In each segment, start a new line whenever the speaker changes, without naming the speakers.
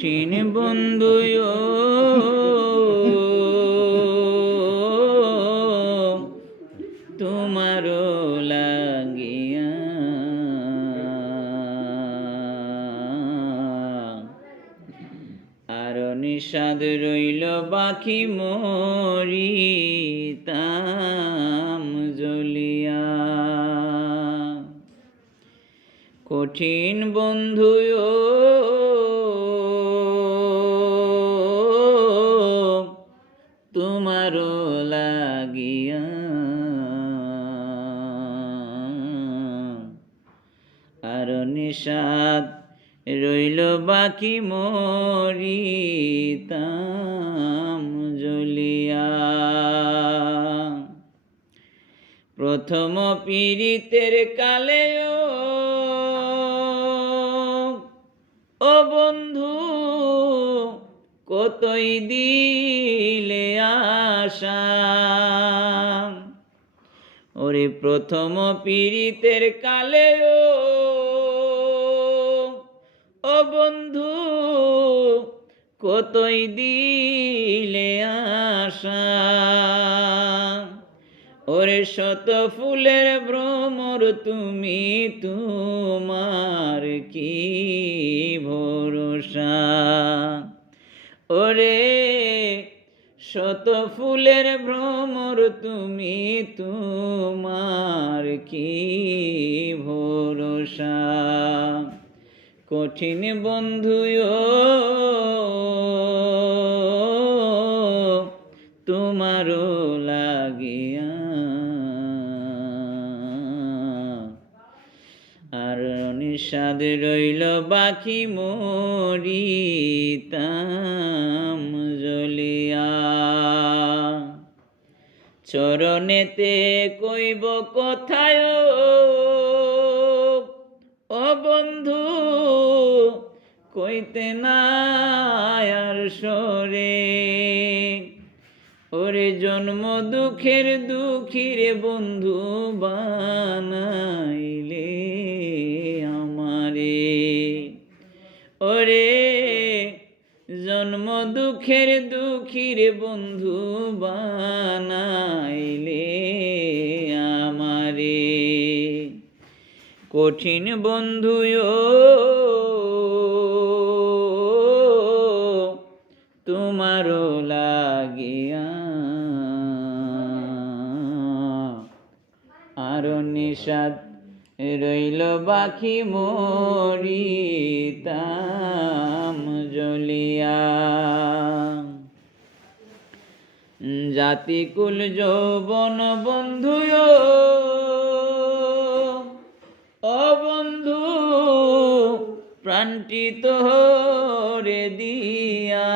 কঠিন বন্ধু তোমারও লাগিয়া। আর নিষাদ রইল বাকি মরি তাম জ্বলিয়া। কঠিন বন্ধু নিষাদ। রইল বাকি মরি তাম জ্বলিয়া। প্রথম পীড়িতের কালে ও বন্ধু, কতই দিলে আশা? ওরে প্রথম পীড়িতের কালে ও বন্ধু, কতই দিলে আশা? ওরে শত ফুলের ভ্রমর তুমি তোমার কি ভরসা? ওরে শত ফুলের ভ্রমর তুমি তোমার কি ভরসা? কঠিন বন্ধুও তোমারও লাগিয়া। আর নিষাদ রইল বাকি মরি তাম জ্বলিয়া। চরণেতে কইব কোথায় কইতে না আর সরে। ওরে জন্ম দুঃখের দুঃখীর বন্ধু বানাইলে আমারে। ওরে জন্ম দুঃখের দুঃখীর বন্ধু বানাইলে আমারে। কঠিন বন্ধুও তোমারও লাগিয়া। আর নিষাদ রইল বাকি মরি তাম জ্বলিয়া। জাতিকুল যৌবন বন্ধু অবন্ধু বন্ধু প্রাণটি তোরে দিয়া।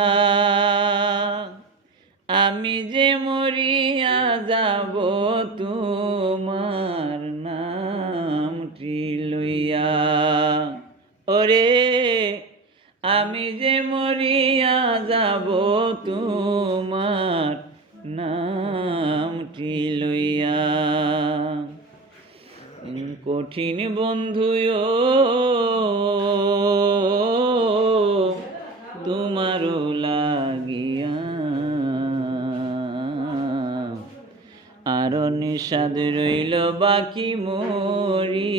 আমি যে মরিয়া যাব তোমার নামটি লইয়া। ওরে, আমি যে মরিয়া যাব তোমার নামটি লইয়া। কঠিন বন্ধুও আরও নিষাদ রইল, বাকি মরি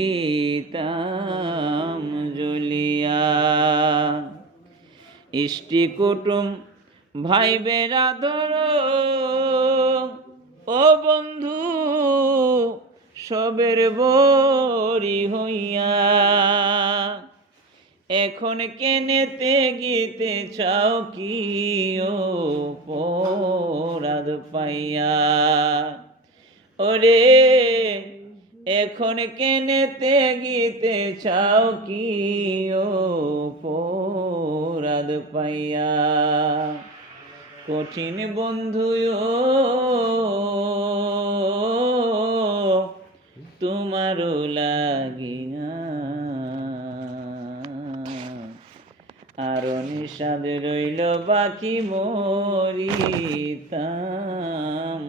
তাম জ্বলিয়া। ইষ্টি কুটুম ভাই বেরাদর ও বন্ধু, সবের বরি হইয়া। এখন কেনেতে গীতে চাও কি ও পরাধ পাইয়া? ওরে, এখন কেনেতে গীতে চাও কি ও পরাধ পাইয়া? কঠিন বন্ধু তোমারও লাগিয়া আরও নিষাদ রইল, বাকি মরি তাম